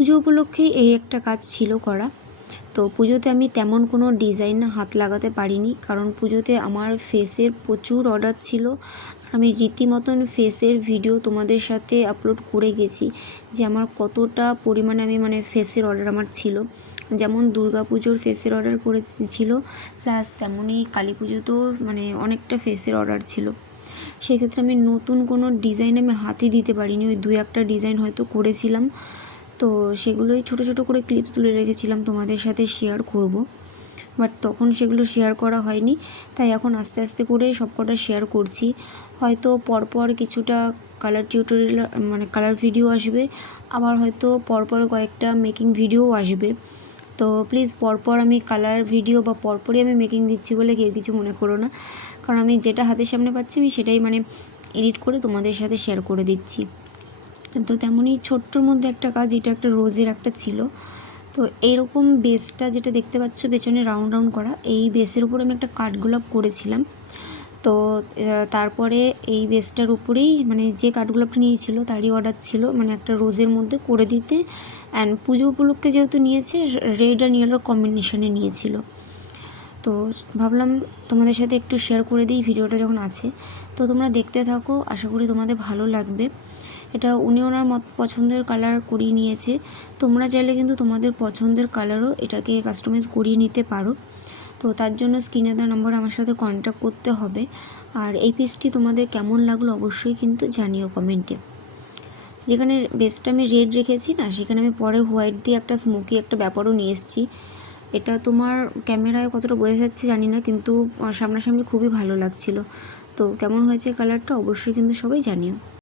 পুজো উপলক্ষেই এই একটা কাজ ছিল করা। তো পুজোতে আমি তেমন কোনো ডিজাইন হাত লাগাতে পারিনি, কারণ পুজোতে আমার ফেসের প্রচুর অর্ডার ছিল। আমি রীতিমতন ফেসের ভিডিও তোমাদের সাথে আপলোড করে গেছি যে আমার কতটা পরিমাণে ফেসের অর্ডার আমার ছিল। যেমন দুর্গা পুজোর ফেসের অর্ডার করেছিল, প্লাস তেমনই কালী পুজোতেও অনেকটা ফেসের অর্ডার ছিল। সেক্ষেত্রে আমি নতুন কোনো ডিজাইন আমি হাতে দিতে পারিনি, ওই দু একটা ডিজাইন হয়তো করেছিলাম। তো সেগুলোই ছোট ছোট করে ক্লিপ তুলে রেখেছিলাম তোমাদের সাথে শেয়ার করব, বাট তখন সেগুলো শেয়ার করা হয়নি। তাই এখন আস্তে আস্তে করে সব কটা শেয়ার করছি। হয়তো পরপর কিছুটা কালার টিউটোরিয়াল কালার ভিডিও আসবে, আবার হয়তো পরপর কয়েকটা মেকিং ভিডিওও আসবে। তো প্লিজ পরপর আমি কালার ভিডিও বা পরপরই আমি মেকিং দিচ্ছি বলে কেউ কিছু মনে করো না, কারণ আমি যেটা হাতের সামনে পাচ্ছি আমি সেটাই এডিট করে তোমাদের সাথে শেয়ার করে দিচ্ছি। তো তেমনই ছোট্টর মধ্যে একটা কাজ, এটা একটা রোজের একটা ছিল। তো এইরকম বেসটা যেটা দেখতে পাচ্ছ পেছনে রাউন্ড রাউন্ড করা, এই বেসের উপর আমি একটা কাঠগোলাপ করেছিলাম। তো তারপরে এই বেসটার উপরেই যে কাঠগোলাপটা নিয়েছিল তারই অর্ডার ছিল একটা রোজের মধ্যে করে দিতে। অ্যান্ড পুজো উপলক্ষে যেহেতু নিয়েছে, রেড অ্যান্ড ইয়েলোর কম্বিনেশনে নিয়েছিল। তো ভাবলাম তোমাদের সাথে একটু শেয়ার করে দিই ভিডিওটা যখন আছে। তো তোমরা দেখতে থাকো, আশা করি তোমাদের ভালো লাগবে। এটা উনি ওনার পছন্দের কালার করিয়ে নিয়েছে। তোমরা চাইলে কিন্তু তোমাদের পছন্দের কালারও এটাকে কাস্টমাইজ করিয়ে নিতে পারো। তো তার জন্য স্ক্রিনে দেওয়া নম্বরে আমার সাথে কন্ট্যাক্ট করতে হবে। আর এই পিসটি তোমাদের কেমন লাগলো অবশ্যই কিন্তু জানিও কমেন্টে। যেখানে বেসটা আমি রেড রেখেছি না, সেখানে আমি পরে হোয়াইট দিয়ে একটা স্মোকি একটা ব্যাপারও নিয়ে এসেছি। এটা তোমার ক্যামেরায় কতটা বোঝা যাচ্ছে জানি না, কিন্তু সামনাসামনি খুবই ভালো লাগছিল। তো কেমন হয়েছে কালারটা অবশ্যই কিন্তু সবাই জানিও।